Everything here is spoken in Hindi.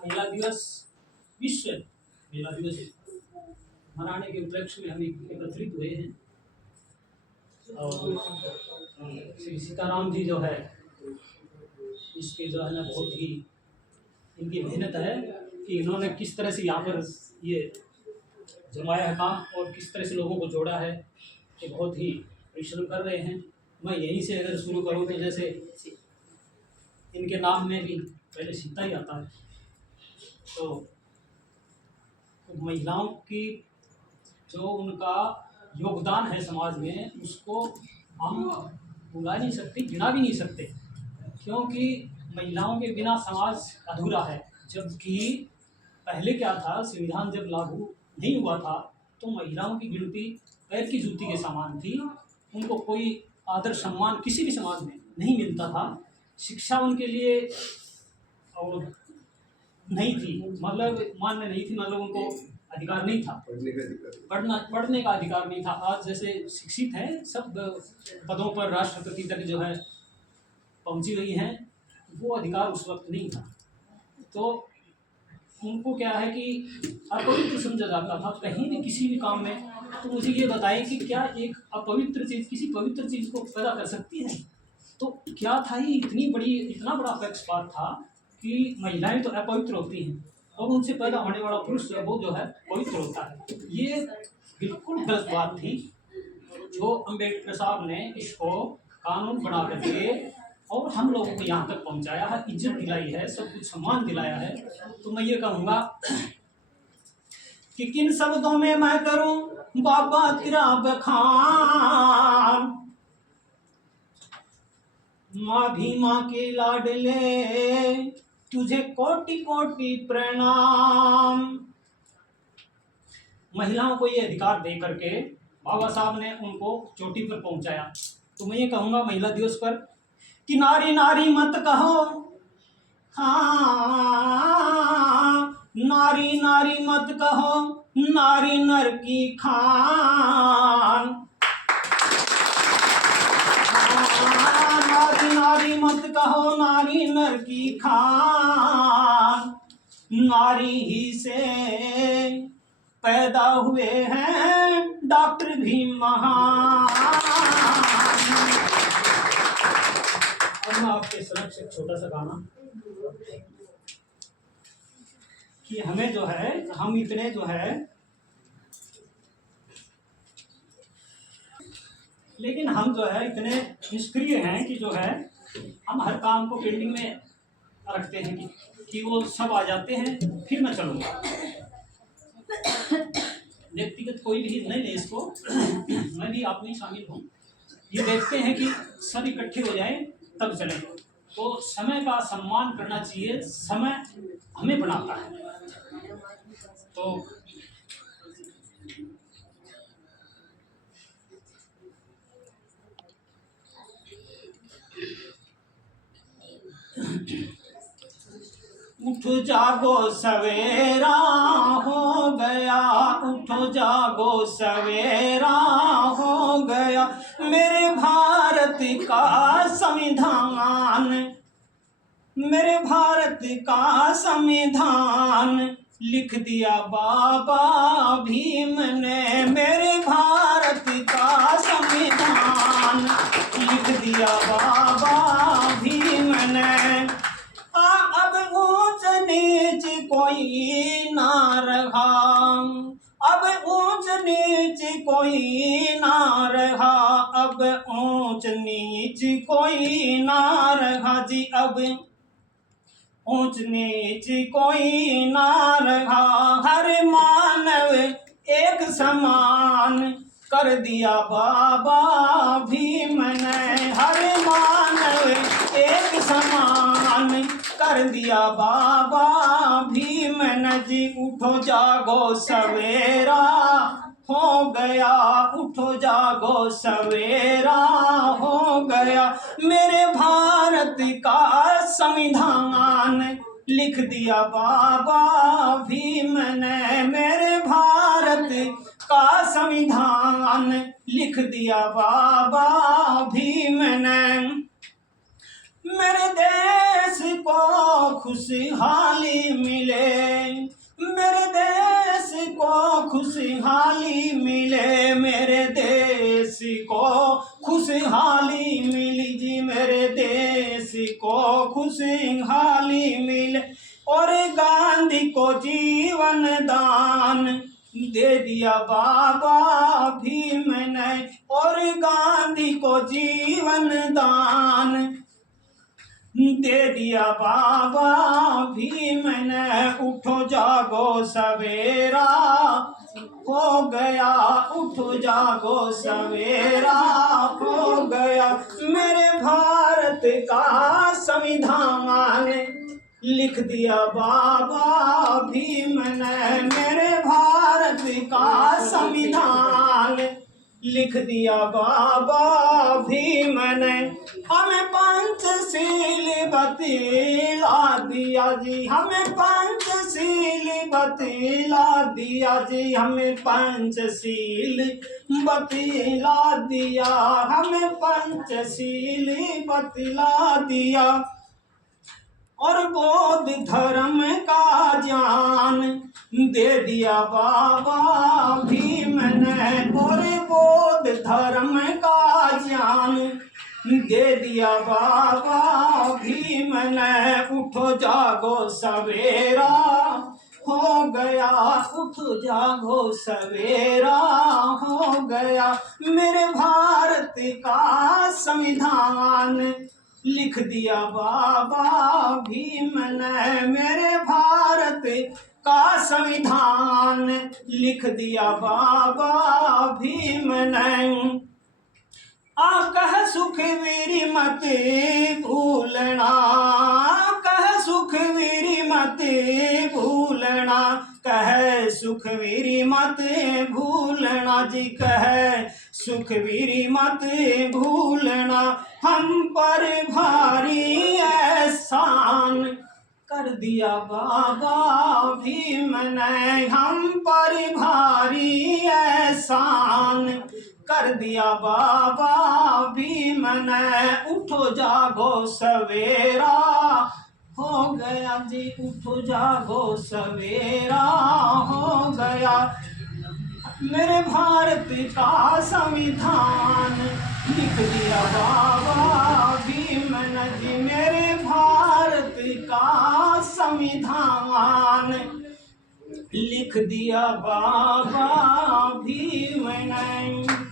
महिला दिवस विश्व महिला दिवस मनाने के उपलक्ष्य में हम एकत्रित हुए हैं और श्री सीताराम जी जो है इसके जो है ना बहुत ही इनकी मेहनत है कि इन्होंने किस तरह से यहाँ पर ये जमाया है काम और किस तरह से लोगों को जोड़ा है। ये बहुत ही परिश्रम कर रहे हैं। मैं यहीं से अगर शुरू करूँ तो जैसे इनके नाम में भी पहले सीता ही आता है, तो महिलाओं की जो उनका योगदान है समाज में उसको हम भुला नहीं सकते, गिना भी नहीं सकते, क्योंकि महिलाओं के बिना समाज अधूरा है। जबकि पहले क्या था, संविधान जब लागू नहीं हुआ था तो महिलाओं की गिनती पैर की जूती के समान थी। उनको कोई आदर सम्मान किसी भी समाज में नहीं मिलता था। शिक्षा उनके लिए और नहीं थी, मतलब मान्य नहीं थी, मतलब उनको अधिकार नहीं था, पढ़ने का अधिकार नहीं था। आज जैसे शिक्षित हैं, सब पदों पर राष्ट्रपति तक जो है पहुंची गई हैं, वो अधिकार उस वक्त नहीं था। तो उनको क्या है कि अपवित्र समझा जाता था कहीं भी किसी भी काम में। तो मुझे ये बताएं कि क्या एक अपवित्र चीज़ किसी पवित्र चीज़ को पैदा कर सकती है? तो क्या था, ये इतना बड़ा पक्षपात था कि महिलाएं तो अपवित्र होती हैं और उनसे पैदा होने वाला पुरुष वो जो है पवित्र होता है। ये बिल्कुल गलत बात थी जो अम्बेडकर साहब ने इसको कानून बना करके और हम लोगों को यहाँ तक पहुँचाया है, इज्जत दिलाई है, सब कुछ सम्मान दिलाया है। तो मैं ये कहूँगा कि किन शब्दों में मैं करूँ बाबा तेरा बखान, माँ भी माँ के लाडले तुझे कोटि कोटि प्रणाम। महिलाओं को ये अधिकार दे करके बाबा साहब ने उनको चोटी पर पहुंचाया। तो मैं ये कहूँगा महिला दिवस पर कि नारी नारी मत कहो, हाँ नारी नारी मत कहो, नारी नर की खान। नारी नारी मत कहो, नारी नर की खान। नारी ही से पैदा हुए हैं डॉक्टर भी महान। अब मैं आपके समक्ष एक छोटा सा गाना कि हमें जो है, हम इतने जो है, लेकिन हम जो है इतने निष्क्रिय हैं कि जो है हम हर काम को पेंडिंग में रखते हैं कि वो सब आ जाते हैं फिर मैं चलूँगा। व्यक्तिगत कोई भी नहीं ले इसको, मैं भी आप में शामिल हूँ। ये देखते हैं कि सब इकट्ठे हो जाएं तब चले। तो समय का सम्मान करना चाहिए, समय हमें बनाता है। तो उठो जागो सवेरा हो गया, उठो जागो सवेरा हो गया, मेरे भारत का संविधान, मेरे भारत का संविधान लिख दिया बाबा भीम ने। मेरे भारत का संविधान लिख दिया बाबा भीम ने। अब ऊंच नीच कोई ना रहा, अब ऊंच नीच कोई ना रहा, अब ऊंच नीच कोई ना रहा जी, अब ऊंच नीच कोई ना रहा। हर मानव एक समान कर दिया बाबा भीम ने। हर मानव एक समान कर दिया बाबा भीम ने जी। उठो जागो सवेरा हो गया, उठो जागो सवेरा हो गया, मेरे भारत का संविधान लिख दिया बाबा भीम ने। मेरे भारत का संविधान लिख दिया बाबा भीम ने। मेरे देश को खुशहाली मिले, मेरे देश को खुशहाली मिले, मेरे देश को खुशहाली मिली जी, मेरे देश को खुशहाली मिले। और गांधी को जीवन दान दे दिया बाबा भीम ने, और गांधी को जीवन दान दे दिया बाबा भीम ने। उठो जागो सवेरा हो गया, उठो जागो सवेरा हो गया। मेरे भारत का संविधान लिख दिया बाबा भीम ने, मेरे भारत का संविधान लिख दिया बाबा भीम ने। हमें पंचशील बतला दिया जी, हमें पंचशील बतला दिया जी, हमें पंचशील बतला दिया, हमें पंचशील बतला दिया। और बौद्ध धर्म का ज्ञान दे दिया बाबा भीम ने, और बौद्ध धर्म का ज्ञान दे दिया बाबा भीम ने। उठो जागो सवेरा हो गया, उठो जागो सवेरा हो गया। मेरे भारत का संविधान लिख दिया बाबा भीम ने, मेरे भारत का संविधान लिख दिया बाबा भीम ने। कह सुखवीर मत भूलना, कह सुखवीर मत भूलना, कह सुखवीर मत भूलना जी, कह सुखवीर मत भूलना। हम पर भारी एहसान कर दिया बाबा भीम ने, हम पर भारी एहसान कर दिया बाबा भीम ने। उठो जागो सवेरा हो गया जी, उठो जागो सवेरा हो गया। मेरे भारत का संविधान लिख दिया बाबा भीम ने जी, मेरे भारत का संविधान लिख दिया बाबा भीम ने।